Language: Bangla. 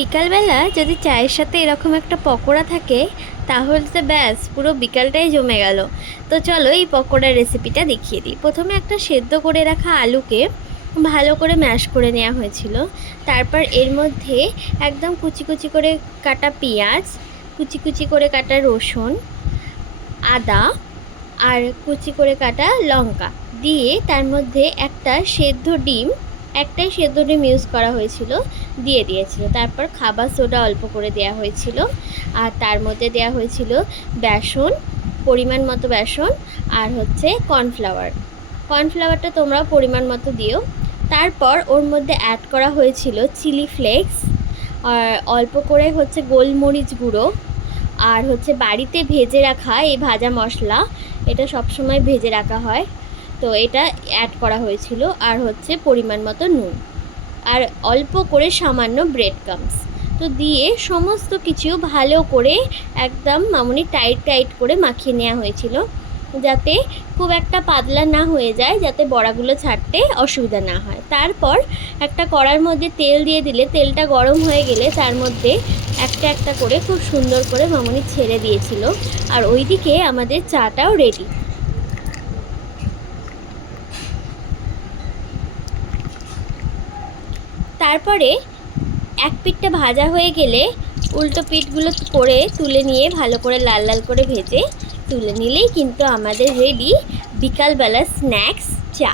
বিকালবেলা যদি চায়ের সাথে এরকম একটা পকোড়া থাকে তাহলে তো ব্যাস পুরো বিকালটাই জমে গেল। তো চলো এই পকোড়ার রেসিপিটা দেখিয়ে দিই। প্রথমে একটা সেদ্ধ করে রাখা আলুকে ভালো করে ম্যাশ করে নেওয়া হয়েছিল। তারপর এর মধ্যে একদম কুচি কুচি করে কাটা পেঁয়াজ, কুচি কুচি করে কাটা রসুন, আদা আর কুচি করে কাটা লঙ্কা দিয়ে তার মধ্যে একটাই সেদ্ধ ডিম ইউজ করা হয়েছিল, দিয়ে দিয়েছিল। তারপর খাবার সোডা অল্প করে দেওয়া হয়েছিল, আর তার মধ্যে দেওয়া হয়েছিল বেসন, পরিমাণ মতো বেসন, আর কর্নফ্লাওয়ারটা তোমরা পরিমাণ মতো দিও। তারপর ওর মধ্যে অ্যাড করা হয়েছিল চিলি ফ্লেক্স, আর অল্প করে গোলমরিচ গুঁড়ো, আর বাড়িতে ভেজে রাখা এই ভাজা মশলা, এটা সবসময় ভেজে রাখা হয়, তো এটা অ্যাড করা হয়েছিল। আর পরিমাণ মতো নুন, আর অল্প করে সামান্য ব্রেড ক্রাম্বস তো দিয়ে সমস্ত কিছু ভালো করে একদম মামুনি টাইট টাইট করে মাখিয়ে নেওয়া হয়েছিল, যাতে খুব একটা পাতলা না হয়ে যায়, যাতে বড়াগুলো ছাড়তে অসুবিধা না হয়। তারপর একটা কড়ার মধ্যে তেল দিয়ে দিলে, তেলটা গরম হয়ে গেলে তার মধ্যে একটা একটা করে খুব সুন্দর করে মামুনি ছেড়ে দিয়েছিল। আর ওইদিকে আমাদের চাটাও রেডি। তারপরে এক পিঠটা ভাজা হয়ে গেলে উল্টো পিঠগুলো করে তুলে নিয়ে ভালো করে লাল লাল করে ভেজে তুলে নিলেই কিন্তু আমাদের রেডি বিকালবেলা স্ন্যাক্স চা।